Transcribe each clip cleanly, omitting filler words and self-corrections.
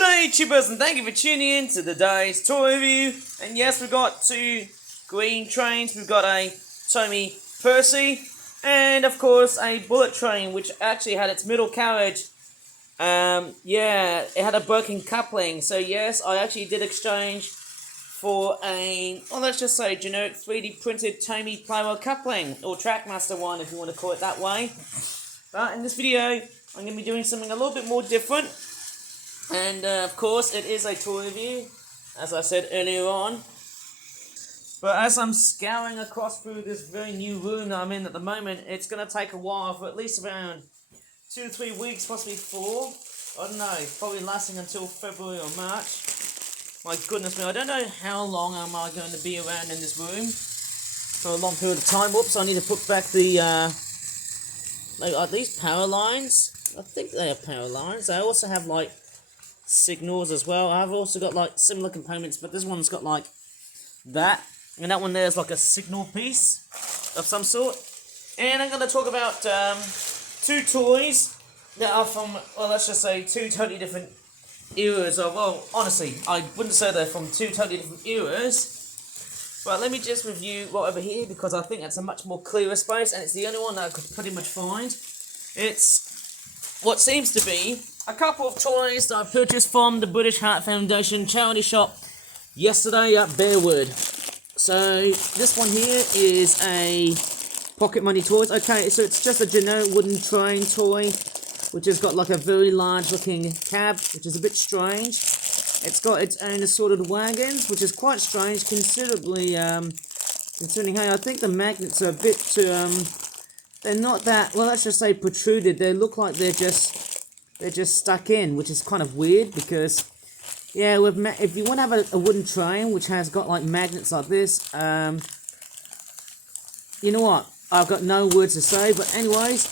G'day YouTubers, and thank you for tuning in to today's toy review. And yes, we've got two green trains. We've got a Tommy Percy and of course a bullet train, which actually had its middle carriage. It had a broken coupling. So yes, I actually did exchange for a, well, let's just say generic 3D printed Tommy Plywood coupling, or Trackmaster one if you want to call it that way. But in this video, I'm going to be doing something a little bit more different. And of course, it is a toy review, as I said earlier on. But as I'm scouring across through this very new room that I'm in at the moment, it's going to take a while, for at least around 2 to 3 weeks, possibly 4. I don't know, probably lasting until February or March. My goodness me, I don't know how long am I going to be around in this room for a long period of time. Whoops, I need to put back the, are these power lines? I think they are power lines. I also have like signals as well. I've also got like similar components, but this one's got like that, and that one there is like a signal piece of some sort. And I'm going to talk about two toys that are from, well, let's just say 2 totally different eras of, well, honestly, I wouldn't say they're from 2 totally different eras, but let me just review right over here, because I think that's a much more clearer space, and it's the only one that I could pretty much find. It's what seems to be a couple of toys that I purchased from the British Heart Foundation charity shop yesterday at Bearwood. So this one here is a Pocket Money Toys. Okay, so it's just a generic wooden train toy, which has got like a very large looking cab, which is a bit strange. It's got its own assorted wagons, which is quite strange, considerably, considering, hey, I think the magnets are a bit, they're not that, well, let's just say protruded. They look like they're just stuck in, which is kind of weird, because, yeah, if you want to have a wooden train, which has got like magnets like this, you know what, I've got no words to say, but anyways,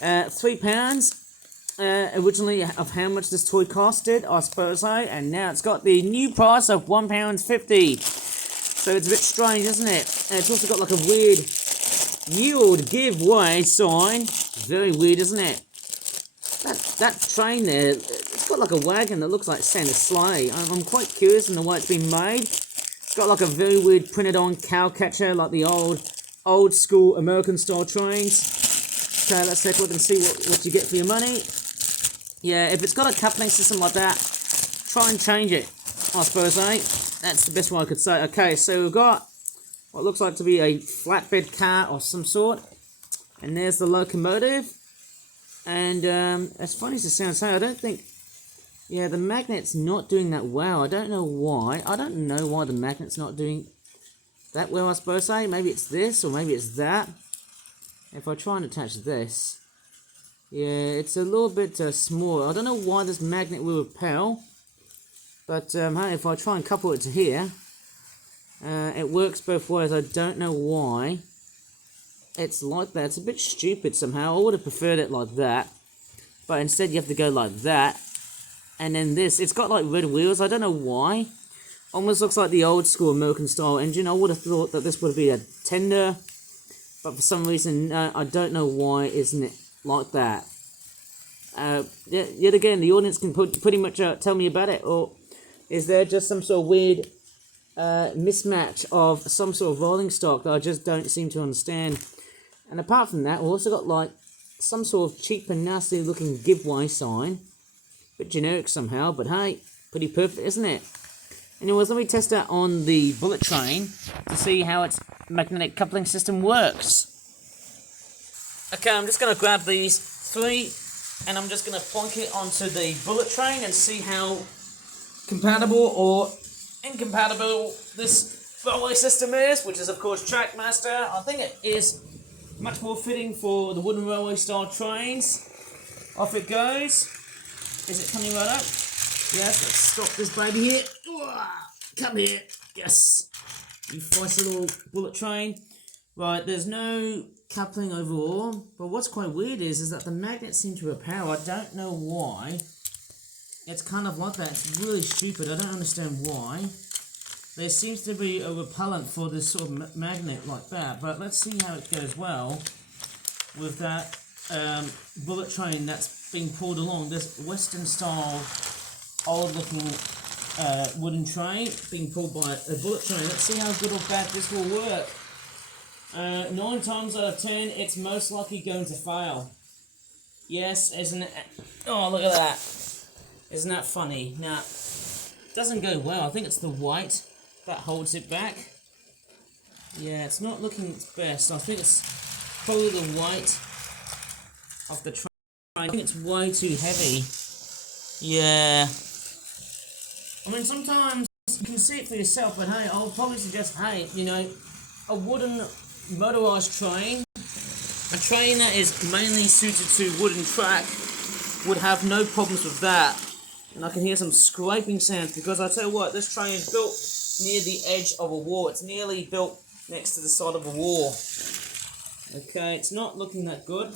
£3, originally of how much this toy costed, I suppose so, and now it's got the new price of £1.50. So it's a bit strange, isn't it? And it's also got like a weird yield giveaway sign. Very weird, isn't it? That train there, it's got like a wagon that looks like Santa's sleigh. I'm quite curious in the way it's been made. It's got like a very weird printed on cow catcher, like the old school American style trains. So let's take a look and see what you get for your money. Yeah, if it's got a coupling system like that, try and change it, I suppose, eh? That's the best one I could say. Okay, so we've got what looks like to be a flatbed car of some sort. And there's the locomotive. And as funny as it sounds, I don't think, yeah, the magnet's not doing that well. I don't know why. I don't know why the magnet's not doing that well, I suppose, eh? Maybe it's this, or maybe it's that. If I try and attach this, yeah, it's a little bit small. I don't know why this magnet will repel, but hey, if I try and couple it to here, it works both ways. I don't know why it's like that. It's a bit stupid somehow. I would have preferred it like that, but instead you have to go like that, and then this. It's got like red wheels. I don't know why. Almost looks like the old school American style engine. I would have thought that this would be a tender, but for some reason, I don't know why isn't it like that. Yet again, the audience can pretty much tell me about it, or is there just some sort of weird mismatch of some sort of rolling stock that I just don't seem to understand? And apart from that, we've also got like some sort of cheap and nasty looking giveaway sign. Bit generic somehow, but hey, pretty perfect, isn't it? Anyways, let me test that on the bullet train to see how its magnetic coupling system works. Okay, I'm just going to grab these 3 and I'm just going to plonk it onto the bullet train and see how compatible or incompatible this railway system is, which is of course Trackmaster. I think it is much more fitting for the wooden railway style trains. Off it goes. Is it coming right up? Yes, let's stop this baby here. Come here. Yes. You feisty little bullet train. Right, there's no coupling overall, but what's quite weird is that the magnets seem to repel. I don't know why. It's kind of like that. It's really stupid. I don't understand why. There seems to be a repellent for this sort of magnet like that, but let's see how it goes well with that bullet train that's being pulled along. This Western style old looking wooden train being pulled by a bullet train. Let's see how good or bad this will work. 9 times out of 10, it's most likely going to fail. Yes, isn't it? Oh, look at that. Isn't that funny? Now, it doesn't go well. I think it's the white that holds it back. Yeah, it's not looking its best. I think it's probably the white of the train. I think it's way too heavy. Yeah. I mean, sometimes you can see it for yourself, but hey, I'll probably suggest, hey, you know, a wooden motorised train, a train that is mainly suited to wooden track, would have no problems with that. And I can hear some scraping sounds because I tell you what, this train is built near the edge of a wall. It's nearly built next to the side of a wall. Okay, it's not looking that good.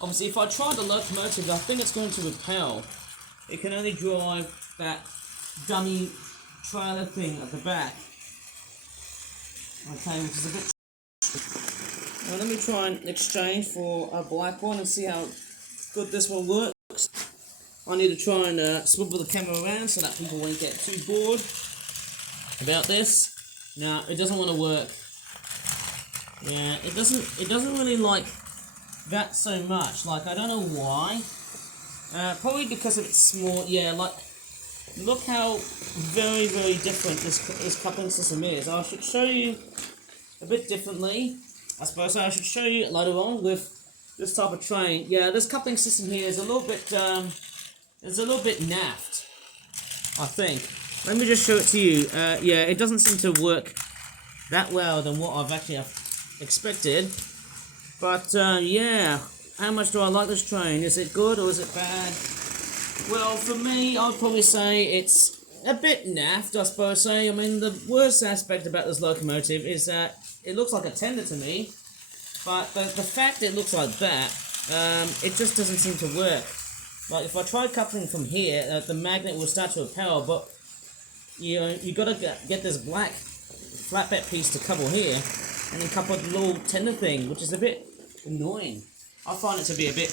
Obviously, if I try the locomotive, I think it's going to repel. It can only drive that dummy trailer thing at the back. Okay, which is a bit... Well, let me try and exchange for a black one and see how good this one works. I need to try and swivel the camera around so that people won't get too bored about this. No, it doesn't want to work. Yeah, it doesn't really like that so much. Like, I don't know why. Probably because of its small. Yeah, like, look how very, very different this coupling system is. I should show you a bit differently. I suppose I should show you later on with this type of train. Yeah, this coupling system here is a little bit naffed, I think. Let me just show it to you. Yeah, it doesn't seem to work that well than what I've actually expected. But yeah, how much do I like this train? Is it good or is it bad? Well, for me, I'd probably say it's a bit naffed, I suppose. I mean, the worst aspect about this locomotive is that it looks like a tender to me. But the fact it looks like that, it just doesn't seem to work. Like, if I try coupling from here, the magnet will start to repel, but you know, you gotta get this black flatbed piece to couple here, and then couple the little tender thing, which is a bit annoying. I find it to be a bit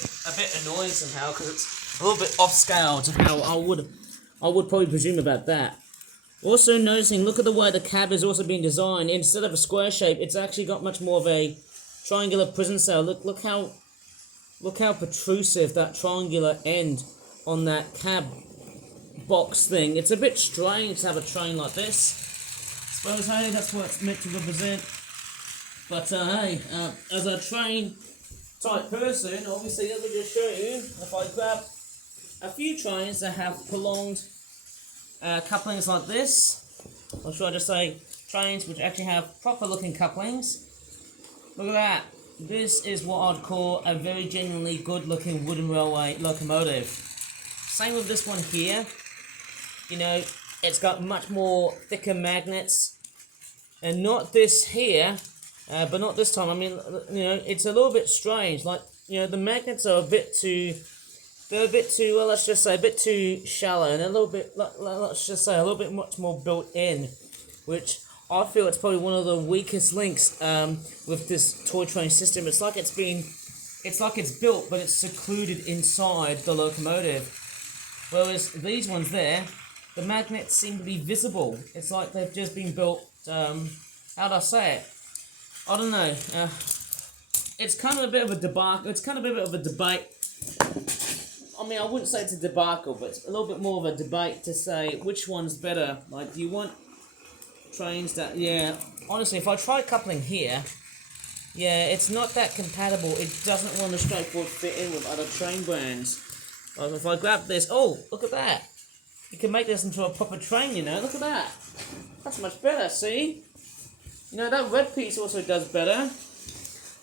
annoying somehow because it's a little bit off scale to how I would probably presume about that. Also noticing, look at the way the cab is also being designed. Instead of a square shape, it's actually got much more of a triangular prison cell. Look how protrusive that triangular end on that cab box thing. It's a bit strange to have a train like this. I suppose, hey, that's what it's meant to represent. But hey, as a train type person, obviously, let me just show you. If I grab a few trains that have prolonged couplings like this, or should I just say trains which actually have proper looking couplings. Look at that. This is what I'd call a very genuinely good looking wooden railway locomotive. Same with this one here. You know, it's got much more thicker magnets. And not this here, but not this time. I mean, you know, it's a little bit strange. Like, you know, the magnets are they're a bit too, well, let's just say, a bit too shallow. And a little bit, let's just say, a little bit much more built in. Which I feel it's probably one of the weakest links with this toy train system. It's like it's built, but it's secluded inside the locomotive. Whereas these ones there, the magnets seem to be visible. It's like they've just been built, how do I say it? I don't know. It's kind of a bit of a debacle. It's kind of a bit of a debate. I mean, I wouldn't say it's a debacle, but it's a little bit more of a debate to say which one's better. Like, do you want trains that, yeah, honestly, if I try coupling here, yeah, it's not that compatible. It doesn't want to straightforward fit in with other train brands. Like, if I grab this, oh, look at that. You can make this into a proper train, you know, look at that. That's much better, see? You know, that red piece also does better.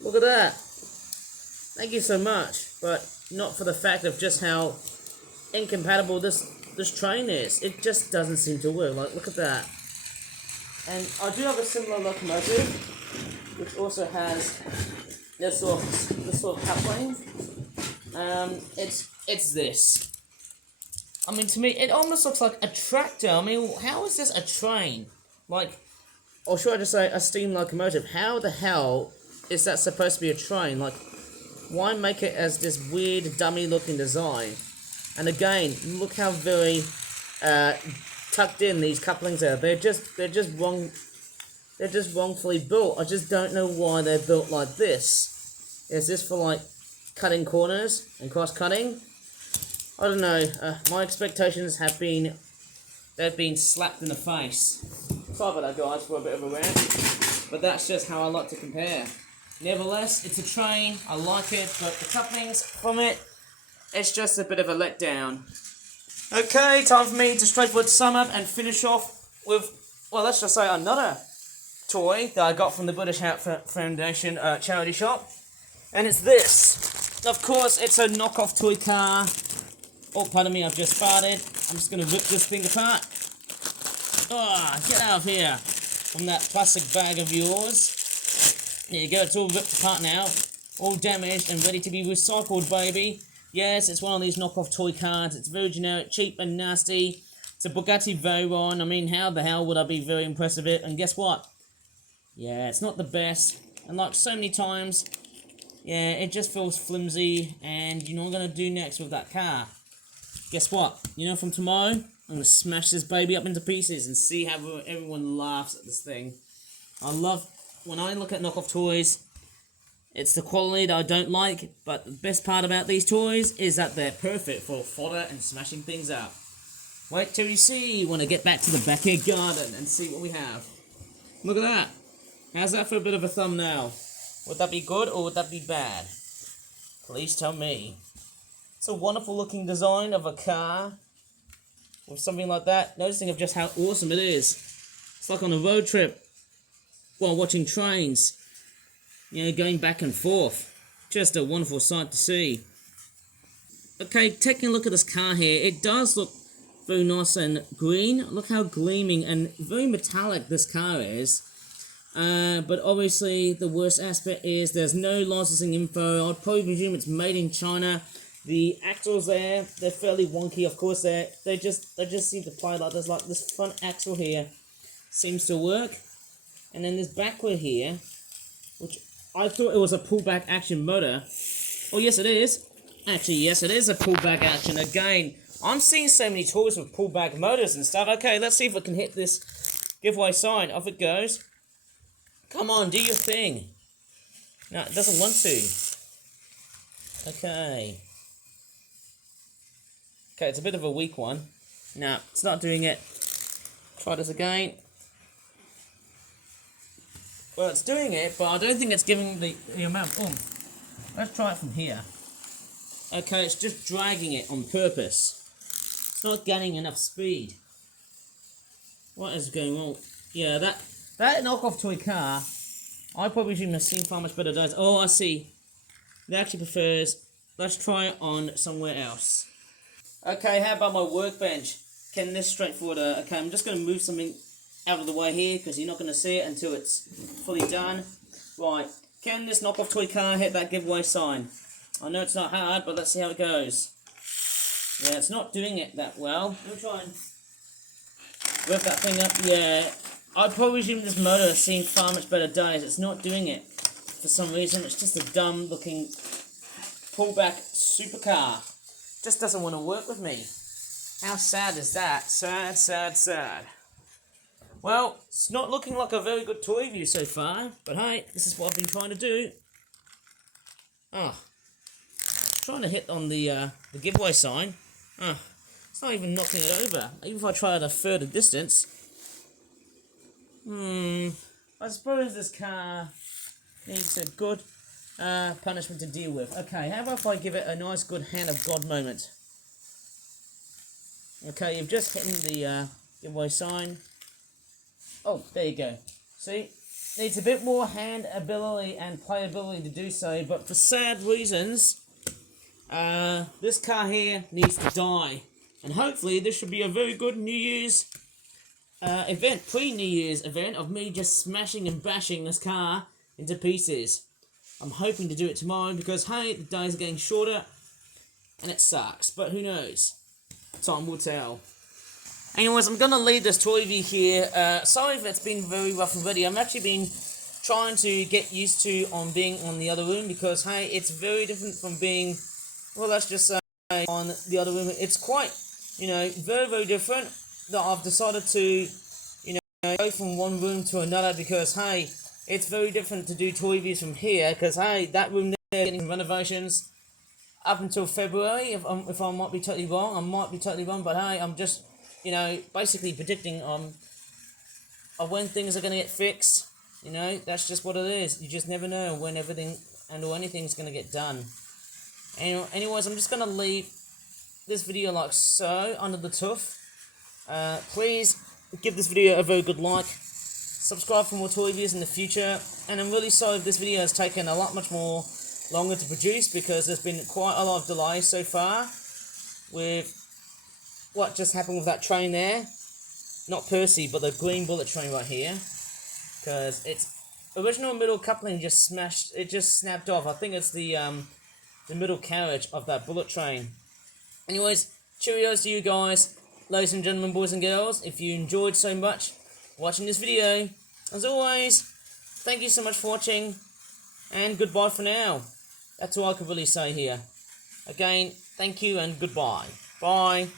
Look at that. Thank you so much, but not for the fact of just how incompatible this train is. It just doesn't seem to work. Like, look at that. And I do have a similar locomotive, which also has this sort of coupling. It's this. I mean, to me, it almost looks like a tractor. I mean, how is this a train? Like, or should I just say a steam locomotive? How the hell is that supposed to be a train? Like, why make it as this weird, dummy-looking design? And again, look how very tucked in these couplings are. They're just wrong. They're just wrongfully built. I just don't know why they're built like this. Is this for like cutting corners and cross cutting? I don't know. My expectations have been slapped in the face. Sorry about that, guys, for a bit of a rant, but that's just how I like to compare. Nevertheless, it's a train. I like it, but the couplings from it, it's just a bit of a letdown. Okay, time for me to straightforward sum up and finish off with, well, let's just say another toy that I got from the British Heart Foundation charity shop, and it's this. Of course, it's a knockoff toy car. Oh, pardon me, I've just farted. I'm just going to rip this thing apart. Oh, get out of here from that plastic bag of yours. There you go, it's all ripped apart now. All damaged and ready to be recycled, baby. Yes, it's one of these knockoff toy cars. It's very generic, cheap and nasty. It's a Bugatti Veyron. I mean, how the hell would I be very impressed with it? And guess what? Yeah, it's not the best. And like so many times, yeah, it just feels flimsy. And you know what I'm going to do next with that car? Guess what? You know, from tomorrow, I'm going to smash this baby up into pieces and see how everyone laughs at this thing. I love, when I look at knockoff toys, it's the quality that I don't like, but the best part about these toys is that they're perfect for fodder and smashing things up. Wait till you see when I get back to the backyard garden and see what we have. Look at that. How's that for a bit of a thumbnail? Would that be good or would that be bad? Please tell me. It's a wonderful looking design of a car with something like that. Noticing of just how awesome it is. It's like on a road trip while watching trains. You know, going back and forth. Just a wonderful sight to see. Okay, taking a look at this car here, it does look very nice and green. Look how gleaming and very metallic this car is. But obviously the worst aspect is there's no licensing info. I'd probably presume it's made in China. The axles there, they're fairly wonky. Of course, they just seem to play like this. Like this front axle here seems to work, and then this backward here, which I thought it was a pullback action motor. Oh yes, it is. Actually, yes, it is a pullback action. Again, I'm seeing so many toys with pullback motors and stuff. Okay, let's see if we can hit this giveaway sign. Off it goes. Come on, do your thing. No, it doesn't want to. Okay. Okay, it's a bit of a weak one. No, it's not doing it. Try this again. Well, it's doing it, but I don't think it's giving the amount of oomph. Let's try it from here. Okay, it's just dragging it on purpose. It's not gaining enough speed. What is going on? Yeah, that knockoff toy car, I probably shouldn't have seen far much better days. Oh, I see. It actually prefers, let's try it on somewhere else. Okay, how about my workbench? Can this straightforward, okay, I'm just going to move something out of the way here because you're not going to see it until it's fully done. Right, can this knockoff toy car hit that giveaway sign? I know it's not hard, but let's see how it goes. Yeah, it's not doing it that well. Let me try and whip that thing up. Yeah, I'd probably assume this motor has seen far much better days. It's not doing it for some reason. It's just a dumb looking pullback supercar. Just doesn't want to work with me. How sad is that? Sad, sad, sad. Well, it's not looking like a very good toy review so far, but hey, this is what I've been trying to do. Oh, trying to hit on the giveaway sign. Oh, it's not even knocking it over. Even if I try at a further distance. I suppose this car needs a good punishment to deal with. Okay, how about if I give it a nice good hand of God moment? Okay, you've just hit the giveaway sign. Oh, there you go. See? Needs a bit more hand ability and playability to do so, but for sad reasons, this car here needs to die. And hopefully this should be a very good New Year's event, pre-New Year's event of me just smashing and bashing this car into pieces. I'm hoping to do it tomorrow because, hey, the days are getting shorter and it sucks, but who knows? Time will tell. Anyways, I'm going to leave this toy review here. Sorry if it's been very rough already. I've actually been trying to get used to being on the other room because, hey, it's very different from being, well, let's just say, on the other room. It's quite, very, very different that I've decided to, go from one room to another because, hey, it's very different to do toy views from here because, hey, that room there getting renovations up until February. If I might be totally wrong, but hey, I'm just, basically predicting of when things are going to get fixed. That's just what it is. You just never know when everything or anything's going to get done. Anyways, I'm just going to leave this video like so, under the tuff. Please give this video a very good like. Subscribe for more toy videos in the future. And I'm really sorry if this video has taken a lot much more longer to produce because there's been quite a lot of delays so far with what just happened with that train there. Not Percy, but the green bullet train right here. Because its original middle coupling just snapped off. I think it's the middle carriage of that bullet train. Anyways, cheerios to you guys, ladies and gentlemen, boys and girls. If you enjoyed so much watching this video, as always, thank you so much for watching, and goodbye for now. That's all I could really say here. Again, thank you and goodbye. Bye.